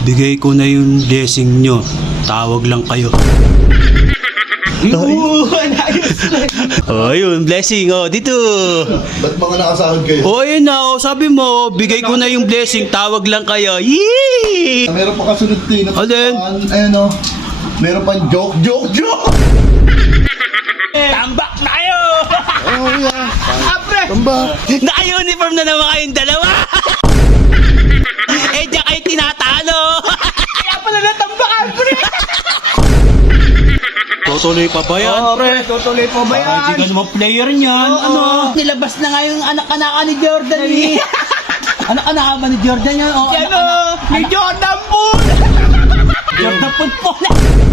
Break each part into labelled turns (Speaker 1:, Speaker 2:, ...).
Speaker 1: Bigay ko na yung blessing nyo. Tawag lang kayo. Oh, yun, blessing. Oh, dito.
Speaker 2: Ba't mga nakasahod kayo?
Speaker 1: Oh, yun na. Oh, sabi mo, bigay ko na yung blessing. Tawag lang kayo. Yee!
Speaker 2: Meron pa kasunod din.
Speaker 1: Alin?
Speaker 2: Ayun o. Meron pang joke.
Speaker 1: Tambak na kayo!
Speaker 2: Oh, yeah.
Speaker 1: Apre!
Speaker 2: Tambak.
Speaker 1: Naka-uniform na naman kayong dalawa! Eh, diyan kayo tinatalo! Kaya pala natambakan, pre! Tutuloy pa ba yan, pre?
Speaker 3: Tutuloy po ba yan?
Speaker 1: Hindi ka naman player niyan. Ano?
Speaker 3: Nilabas na nga yung anak-anak ni Jordan eh. Anak-anak ba ni Jordan yan? Oh,
Speaker 1: Yan o! Ni Jordan Poole!
Speaker 3: Jordan po na.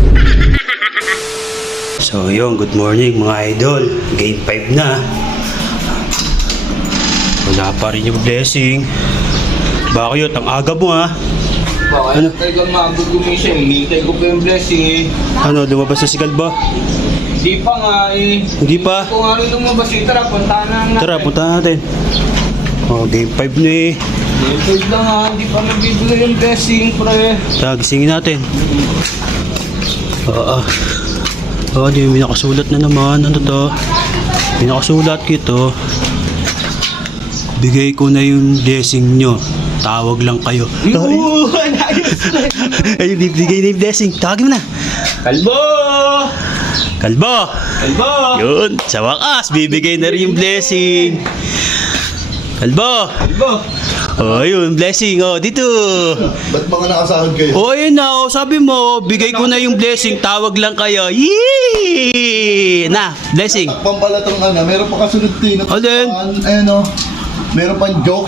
Speaker 1: So yun, good morning mga idol. Game 5 na. Wala pa rin yung blessing. Bakit ang aga mo ha?
Speaker 4: Ano? Talagang magugumisya, hinihintay ko pa yung blessing eh.
Speaker 1: Ano, lumabas na si Kalba?
Speaker 4: Di pa nga eh.
Speaker 1: Hindi pa?
Speaker 4: Kung ano lumabas eh, tara, puntahan na natin.
Speaker 1: Tara, punta natin. Oh, game 5 na eh.
Speaker 4: Wait lang nga, hindi pa nabibigay yung blessing, pre.
Speaker 1: Tara, gisingin natin. Oh, di may nakasulat na naman. Ano to? May nakasulat kito. Bigay ko na yung blessing nyo. Tawag lang kayo. Ay, bibigay na yung blessing. Tawagin mo na.
Speaker 4: Kalbo!
Speaker 1: Kalbo!
Speaker 4: Kalbo!
Speaker 1: Yun, sa wakas, bibigay na rin yung blessing. Kalbo!
Speaker 4: Kalbo!
Speaker 1: Oh, yun, blessing. Oh, dito.
Speaker 2: Ba't mga nakasahod kayo?
Speaker 1: Oh, yun na. Oh, sabi mo, bigay ko na yung blessing. Tawag lang kayo. Yee! Na, blessing.
Speaker 2: Takpan pala tong meron pa kasunod din.
Speaker 1: Alin?
Speaker 2: Ayun o. Meron pang joke.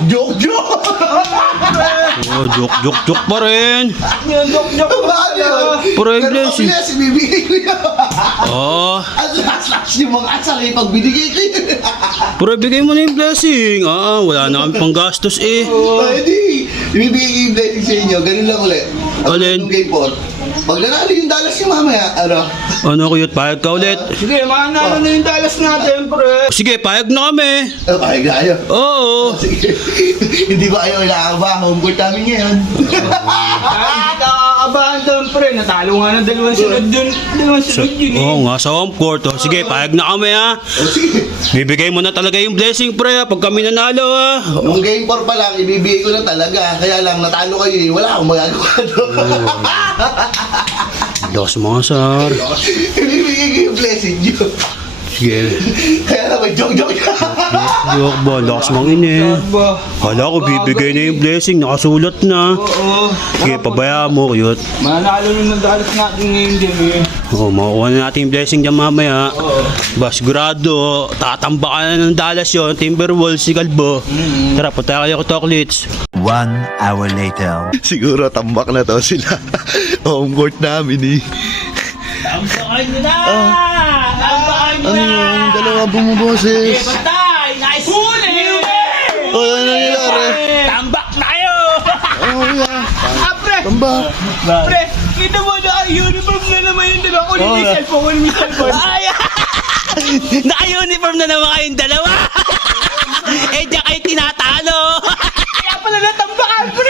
Speaker 1: Oh, joke pa rin.
Speaker 4: Yung jok-jok
Speaker 1: Puro yung blessing.
Speaker 2: Pero bibigay ko yun.
Speaker 1: Oh,
Speaker 2: At last yung mga asal eh, pag binigay ko yun.
Speaker 1: pero bigay mo na yung blessing. Ah, wala na kami pang gastos eh.
Speaker 2: Hindi. Ibibigay ko yung blessing sa inyo. Ganun lang ulit.
Speaker 1: Alin?
Speaker 2: Yung game 4. Pag nanalo yung Dallas yung mamaya,
Speaker 1: Ano, cute? Payag ka ulit?
Speaker 4: Sige, manalo na yung dalas natin, pre.
Speaker 1: Sige, payag na kami.
Speaker 2: Ay, gayo.
Speaker 1: Oo.
Speaker 2: Sige. Hindi ba kayo nakakaba? Home court namin ngayon.
Speaker 4: Hindi ka kakabahan doon, pre. Natalo nga ng dalawang sunod dun. Dalawang sunod yun eh.
Speaker 1: Oo nga, sa home court. Oh. Sige, payag na kami ha.
Speaker 2: Sige.
Speaker 1: Bibigay mo na talaga yung blessing, pre, ha, pag kami nanalo ha.
Speaker 2: Nung game 4 pa lang, ibibigay ko na talaga. Kaya lang, natalo kayo eh. Wala akong magagawa doon.
Speaker 1: Dos mga sar.
Speaker 2: Ibibigay ko yung blessing nyo.
Speaker 1: Sige.
Speaker 2: Kaya naman, joke.
Speaker 1: Joke ba? Lakas mong ini.
Speaker 4: Ba?
Speaker 1: Kala ko bibigay na yung blessing. Nakasulat na.
Speaker 4: Oo.
Speaker 1: Sige, pabayaan mo, cute.
Speaker 4: Manalo na ng dalas natin ngayon din eh.
Speaker 1: Oo, makukuha na natin yung blessing dyan mamaya. Ba, sigurado, tatambakan na ng Dallas yun. Timberwolves, si Kalbo. Tara, punta kayo ko chocolates.
Speaker 5: 1 hour later.
Speaker 2: Siguro, tambak na to sila. Home court namin eh.
Speaker 3: Tambakan nyo na! Tambakan nyo
Speaker 2: Ano
Speaker 3: na!
Speaker 2: yung dalawa bumuboses?
Speaker 3: Patay! Nice huli!
Speaker 2: O, ano nangyayari?
Speaker 3: Tambak na kayo!
Speaker 2: Oh, yeah.
Speaker 4: Apre!
Speaker 2: Tambak.
Speaker 4: Pre! Kita mo na ay uniform na naman yung dalawa. Kunin mo yung cellphone, kunin mo yung cellphone.
Speaker 1: Ay! Naka-uniform na naman kayong dalawa! Eh, diyan kayo tinatalo!
Speaker 4: Kaya pala natambakan, pre!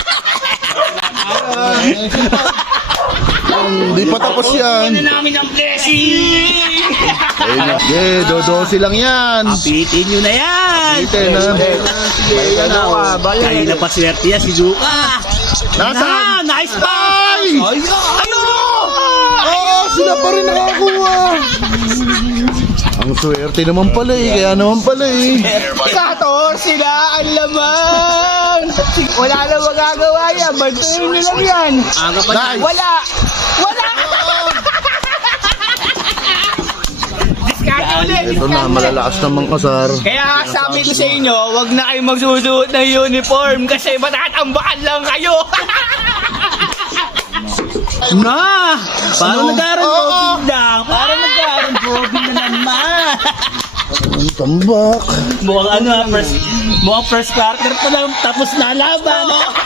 Speaker 2: Hindi pa tapos yan.
Speaker 1: namin ang blessing!
Speaker 2: Yeah, dodosi lang yan.
Speaker 1: Pitin nyo na yan!
Speaker 2: Ito na.
Speaker 4: Sige, yan ako.
Speaker 1: Kanina pa swerte yan si Luka!
Speaker 2: Nasaan?
Speaker 1: Nice pass! Ano?
Speaker 2: Oo, sila pa rin nakakuha. Ang swerte naman pala eh. Kaya naman pala eh.
Speaker 4: 14 sila ang laman! Wala na magagawa yan. Bantayan nyo lang yan.
Speaker 1: Aga pa
Speaker 2: Nice.
Speaker 4: Wala! Wala! Diskarte ulit!
Speaker 2: Ito na, malalakas naman kasar.
Speaker 4: Kaya sabi ko sa inyo, wag na kayo magsusuot ng uniform kasi matatambakan lang kayo.
Speaker 1: Na! Parang nag-aaral
Speaker 2: Oo.
Speaker 1: lang! Parang nag-aaral na naman!
Speaker 2: Ang tambak.
Speaker 1: Mukhang first quarter pa lang tapos na laban!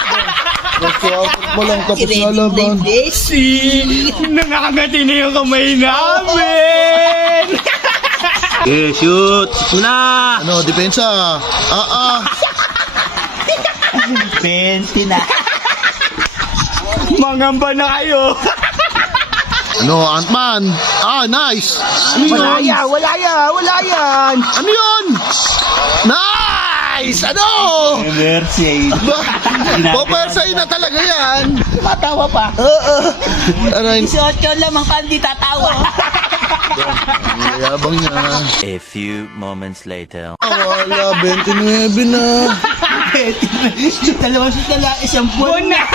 Speaker 2: Mo lang tapos na laban.
Speaker 4: Nangangati na yung kamay namin.
Speaker 1: Okay, shoot! Shoot mo na!
Speaker 2: Ano, depensa?
Speaker 1: 20 na!
Speaker 4: Mangamba na kayo.
Speaker 2: Ano, Ant-Man? Ah, nice! Ano
Speaker 4: Wala
Speaker 2: yun?
Speaker 4: yan, wala yan, wala yan.
Speaker 2: Ano yun? Nice! Ano?
Speaker 3: Mercy.
Speaker 2: Popersay na talaga yan!
Speaker 4: Matawa pa.
Speaker 2: Aray,
Speaker 3: 18 lamang ka, hindi tatawa.
Speaker 2: yabang niya.
Speaker 5: A few moments later.
Speaker 2: Wala, 29 na.
Speaker 3: Dalawang sitala, isang buwan na.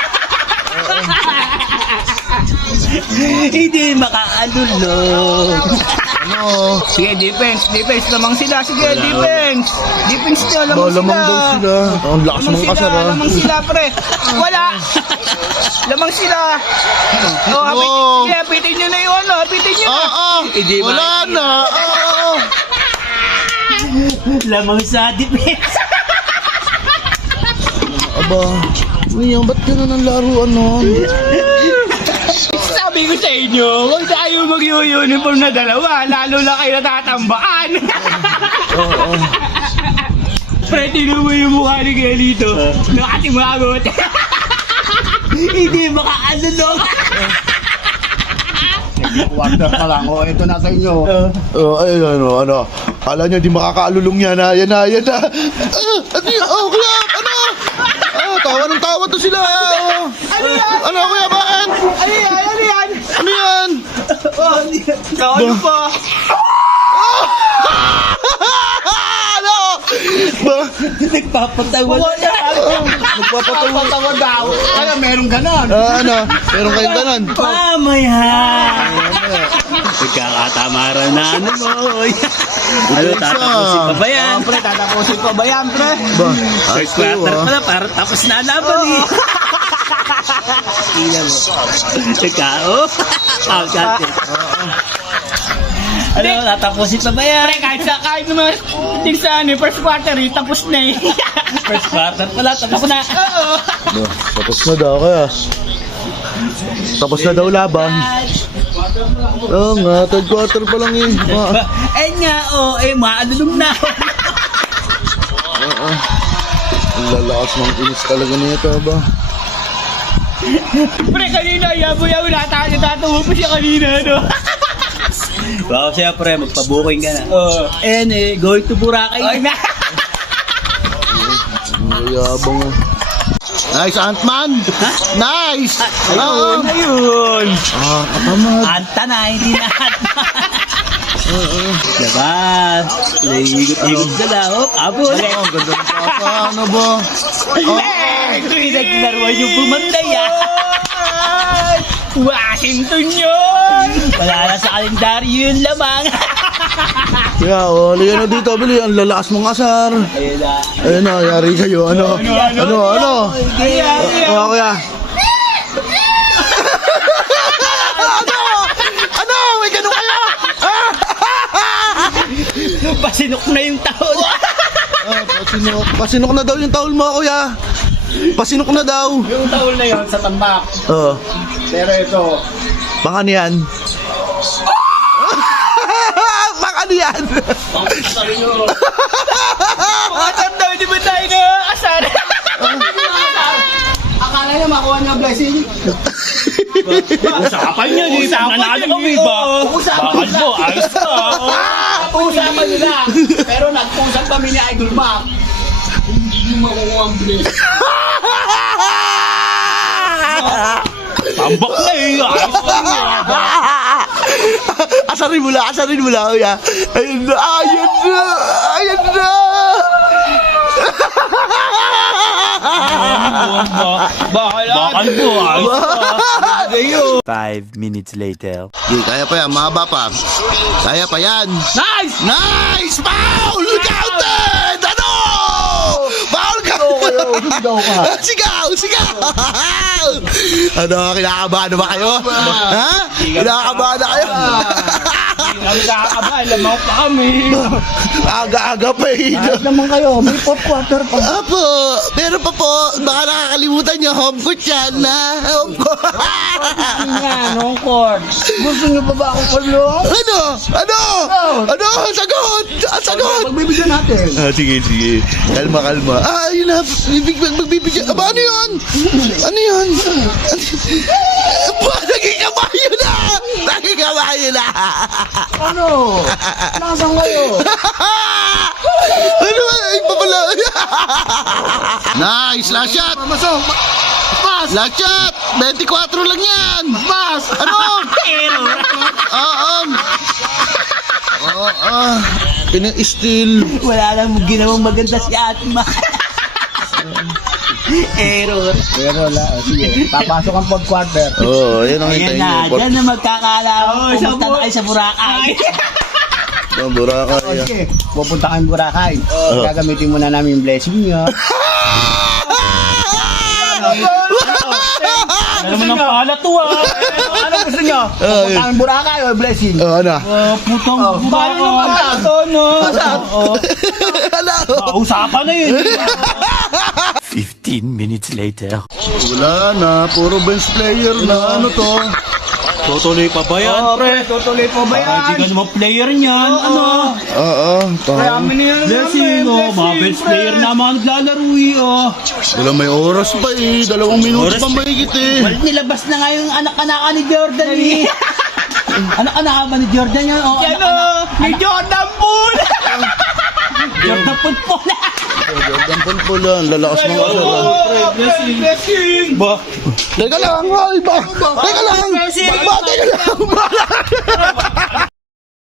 Speaker 3: Hindi makaalulog.
Speaker 2: Ano?
Speaker 4: Sige, defense lamang sila. Sige, defense nyo, lamang sila.
Speaker 2: Lamang daw sila. Ang lakas
Speaker 4: Lamang
Speaker 2: mong
Speaker 4: sila,
Speaker 2: kasar, ha?
Speaker 4: lamang sila, pre. Wala. Lamang sila. Oh,
Speaker 2: Wow.
Speaker 4: sige, hapitin nyo na yung ano, hapitin nyo na.
Speaker 3: Hindi
Speaker 2: Wala na.
Speaker 3: Lamang sa defense.
Speaker 2: Aba, Niang, ba't gano'n ang laruan nun?
Speaker 4: Sabi ko sa inyo, huwag tayo mag-uniform na dalawa, lalo na kayo natatambaan. Pre, tinuloy mo yung mukha ni Gelito. Nakatimagot.
Speaker 3: Hindi makaalulog.
Speaker 4: Wonder pa lang, oh, ito na sa inyo.
Speaker 2: Ayun, ano. Kala nyo, di makakaalulong yan, ha? Yan na. Ano yun? Oh, kuya, ano? Tawa ng tawa to sila.
Speaker 4: Ano yan?
Speaker 2: Ano, kuya, bakit?
Speaker 4: Ano yan? Ano yan?
Speaker 2: Ano yan?
Speaker 4: Ano pa?
Speaker 2: Ano? Ba?
Speaker 3: Nagpapatawa na.
Speaker 4: Nagpapatawa daw. Kaya meron ganon.
Speaker 2: Ano? Meron kayong ganon?
Speaker 3: Mamaya.
Speaker 1: Nagkakatamaran na ano mo. Ano,
Speaker 2: Isa.
Speaker 1: tatapusin pa ba yan?
Speaker 4: Pre, tatapusin ko ba yan, pre?
Speaker 2: Ba?
Speaker 1: First quarter pala, para tapos na laban eh. Tingnan mo. Nagkao.
Speaker 3: Ano, tatapusin pa ba yan?
Speaker 4: Pre, kahit naman, tingin sa ano, first quarter, tapos na eh.
Speaker 3: First quarter pala, tapos na.
Speaker 4: Oo.
Speaker 2: Ba? Tapos na daw, kaya. Tapos na daw laban. Oo nga, third quarter pa lang eh.
Speaker 3: Eh nga, maalulog na.
Speaker 2: Ang lalakas ng inis talaga nito, ba?
Speaker 4: Pre, kanina, yabo-yabo, natatawa pa siya kanina, no?
Speaker 1: Baka siyempre, magpabuking ka na.
Speaker 3: Going to Boracay.
Speaker 4: Ay, na.
Speaker 2: Ang yabang ah. Nice, Ant-Man! Nice! Oo.
Speaker 3: Ayun.
Speaker 2: Katamad.
Speaker 3: Anta na, hindi na anta. Diba? Naihigot-higot na lang. Abot.
Speaker 2: Ang ganda ng papa, ano ba?
Speaker 3: Pinaglaruan yung bumantay ah.
Speaker 4: Washington yun!
Speaker 3: Wala na sa kalendaryo yun lamang.
Speaker 2: Kaya, liyan na dito, Bili. Ang lalakas mong asar.
Speaker 3: Ayun na.
Speaker 2: Ayun na, yari kayo. Ano?
Speaker 3: Kaya,
Speaker 2: Kuya. Ano? May ganun kayo?
Speaker 3: pasinok na yung taon.
Speaker 2: Pasinok na daw yung towel mo, kuya. Pasinok na daw.
Speaker 4: Yung taon na yun sa tambak.
Speaker 2: Oo.
Speaker 4: Pero ito,
Speaker 2: Baka niyan. Baka niyan.
Speaker 4: asar daw, di ba tayo na asar? Akala niya makuha niya ang blessing.
Speaker 1: Usapan niya, di ba? Nanalo kami ba? Bakal mo, ayos ka.
Speaker 4: Usapan nila. Pero nagpusap kami ni Idol Mac. Hindi makukuha ang blessing.
Speaker 1: Tambak na eh. Ayos ka niya.
Speaker 2: Asarin mo lang, kuya. Ayun na.
Speaker 1: Bakal mo, ayos ka.
Speaker 5: 5 minutes later.
Speaker 2: Okay, kaya pa yan, mahaba pa. Kaya pa yan.
Speaker 4: Nice!
Speaker 2: Nice! Foul! Counted! Ano? Foul ka! Sigaw! Ano, kinakabahan na ba kayo? Ha? Kinakabahan na kayo?
Speaker 4: Ang kakaba, lamang pa kami.
Speaker 2: Aga-aga pa eh.
Speaker 4: Naman kayo, may fourth quarter pa.
Speaker 2: Apo, pero pa po, baka nakakalimutan niyo, home court yan na. Home court.
Speaker 4: Anong court? Gusto niyo pa ba akong kulong?
Speaker 2: Ano? Sagot!
Speaker 4: Pagbibigyan natin.
Speaker 2: Sige. Kalma. Yun na. Magbibigyan. Aba, ano yun? Ayun na.
Speaker 4: Ano? Nasaan kayo?
Speaker 2: Ano ba? Ay, papala. Nice, last shot.
Speaker 4: Masok. Mas.
Speaker 2: Last shot. 24 lang yan.
Speaker 4: Mas.
Speaker 2: Ano? Pina-steal.
Speaker 3: Wala lang ginawang maganda si Ate Ma. Error.
Speaker 4: Pero wala. Sige. Papasok ang fourth quarter.
Speaker 2: Ayun ang
Speaker 3: Ayan
Speaker 2: hintayin
Speaker 3: na,
Speaker 2: niyo.
Speaker 3: dyan na magkakalaman. Pumunta na kayo sa Boracay.
Speaker 2: Ang Boracay.
Speaker 4: Okay. Pupunta kami Boracay. Gagamitin muna namin yung blessing niyo.
Speaker 3: Alam mo ng pala to
Speaker 4: Ano gusto niyo? Pupunta kami Boracay o blessing?
Speaker 2: Ano?
Speaker 3: Putong
Speaker 4: Paano naman ito, no?
Speaker 3: Usapan na yun.
Speaker 5: 15 minutes later.
Speaker 2: Wala na. Puro bench player na. Ano to?
Speaker 1: Tutuloy pa ba yan, pre?
Speaker 4: Tutuloy po ba
Speaker 1: Hindi
Speaker 4: yan?
Speaker 1: ka naman player niyan. Ano?
Speaker 2: Oo.
Speaker 4: Kami na yan.
Speaker 1: Blessing, mga bench player na mga naglalaro
Speaker 2: Wala may oras pa eh. 2 minuto
Speaker 1: Oras?
Speaker 2: pa mahigit eh.
Speaker 3: Nilabas na nga yung anak-anak ni Jordan eh. Anak-anak ba ni Jordan yan? O,
Speaker 4: Yan o! Ni Jordan Poole!
Speaker 3: Jordan Football.
Speaker 2: Jordan Pulpulan. Lalakas mga kasal.
Speaker 4: Blessing!
Speaker 1: Ba?
Speaker 2: Teka lang. Ay, ba? Teka lang. Ba? Teka lang.